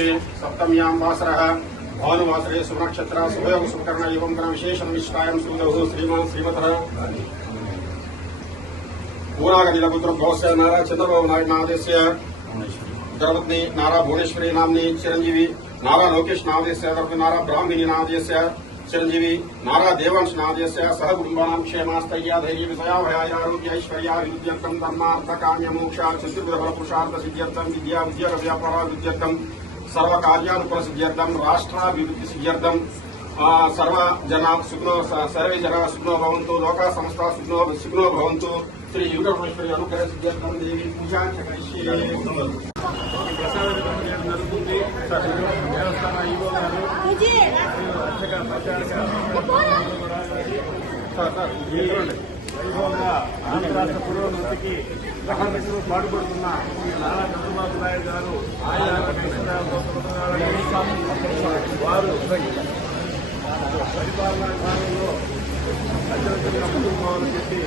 वर्षे सप्तम्यां वासरः, भानुवासरे सुनक्षत्र सुभयोग सुकर्ण एवं गण विशेष निष्कायं सूर्यः श्रीमान श्रीमतर पूरागतिलपुत्र भवस्य नारा चंद्रबाबु नायक नादेस्य द्रवत्नी नारा भुवनेश्वरी नामनी चिरंजीवी, नारा लोकेश नादेस्य नारा ब्राह्मिणी नादेस्य चिरंजीवी नारा देवंश नादेस्य सह कुटुंबानां क्षेमास्तैया धैर्य विषया भयाय आरोग्य ऐश्वर्या विद्यर्थम धर्म विषयाभयारोग्यैश्वर्याभिवृद्ध्यर्थं धर्मार्थकाम्यमोक्षार्थ पुरुषार्थ सिद्ध्यर्थम विद्या उद्योग विद्यर्थम సర్వ కార్యానుకూల సిద్ధ్యర్థం రాష్ట్రాభివృద్ధి సిద్ధ్యర్థం సర్వ జన సుగ్నో సర్వే జన సుగ్నో భవంతు లోక సంస్థ సుగ్నో సుగ్నో భవంతు. శ్రీ యుగేశ్వరి అనుగ్రహ సిద్ధ్యర్థం దేవి పూజా చకరిష్యే జరుగుతుంది సార్ సార్ వైభవంగా ఆంధ్ర రాష్ట్ర పురోగతికి సహకరిస్తూ పాటుపడుతున్న శ్రీ నారా చంద్రబాబు నాయుడు గారు ఆయా వారు పరిపాలనా కాలంలో అత్యంత చెప్పి